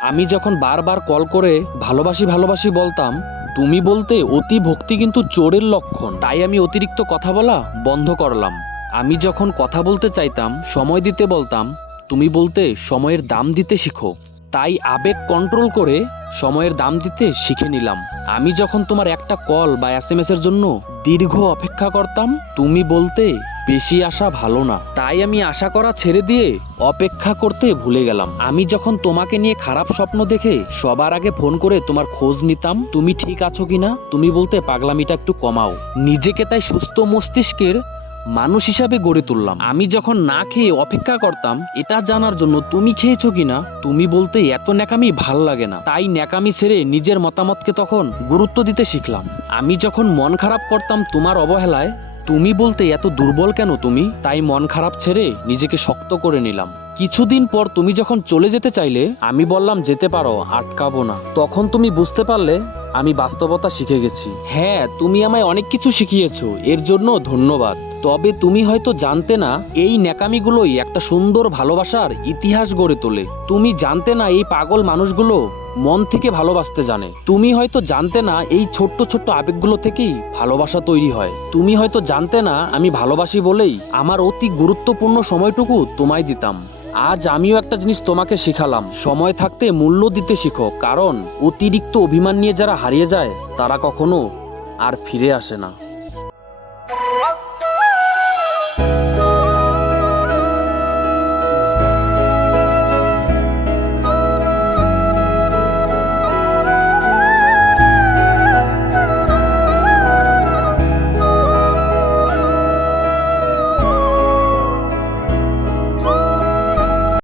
আমি যখন বারবার কল করে ভালোবাসি ভালোবাসি বলতাম, তুমি বলতে অতি ভক্তি কিন্তু চোরের লক্ষণ। তাই আমি অতিরিক্ত কথা বলা বন্ধ করলাম। আমি যখন কথা বলতে চাইতাম, সময় দিতে বলতাম, তুমি বলতে সময়ের দাম দিতে শিখো। তাই আবেগ কন্ট্রোল করে সময়ের দাম দিতে শিখে নিলাম। আমি যখন তোমার একটা কল বা এসএমএস এর জন্য দীর্ঘ অপেক্ষা করতাম, তুমি বলতে বেশি আশা ভালো না। তাই আমি আশা করা ছেড়ে দিয়ে অপেক্ষা করতে ভুলে গেলাম। আমি যখন তোমাকে নিয়ে খারাপ স্বপ্ন দেখে সবার আগে ফোন করে তোমার খোঁজ নিতাম, তুমি ঠিক আছো কিনা, তুমি বলতে পাগলামিটা একটু কমাও। নিজেকে তাই সুস্থ মস্তিষ্কের মানুষ হিসাবে গড়ে তুললাম। আমি যখন না খেয়ে অপেক্ষা করতাম এটা জানার জন্য তুমি খেয়েছো কিনা, তুমি বলতে এত ন্যাকামি ভাল লাগে না। তাই ন্যাকামি ছেড়ে নিজের মতামতকে তখন গুরুত্ব দিতে শিখলাম। আমি যখন মন খারাপ করতাম তোমার অবহেলায়, তুমি বলতে এত দুর্বল কেন তুমি, তাই মন খারাপ ছেড়ে নিজেকে শক্ত করে নিলাম। কিছুদিন পর তুমি যখন চলে যেতে চাইলে, আমি বললাম যেতে পারো, আটকাবো না। তখন তুমি বুঝতে পারলে আমি বাস্তবতা শিখে গেছি। হ্যাঁ, তুমি আমায় অনেক কিছু শিখিয়েছো, এর জন্য ধন্যবাদ। তবে তুমি হয়তো জানতে না এই ন্যাকামিগুলোই একটা সুন্দর ভালোবাসার ইতিহাস গড়ে তোলে। তুমি জানতে না এই পাগল মানুষগুলো মন থেকে ভালোবাসতে জানে। তুমি হয়তো জানতে না এই ছোট্ট ছোট্ট আবেগগুলো থেকেই ভালোবাসা তৈরি হয়। তুমি হয়তো জানতে না আমি ভালোবাসি বলেই আমার অতি গুরুত্বপূর্ণ সময়টুকু তোমায় দিতাম। আজ আমিও একটা জিনিস তোমাকে শিখালাম, সময় থাকতে মূল্য দিতে শিখো। কারণ অতিরিক্ত অভিমান নিয়ে যারা হারিয়ে যায় তারা কখনো আর ফিরে আসে না।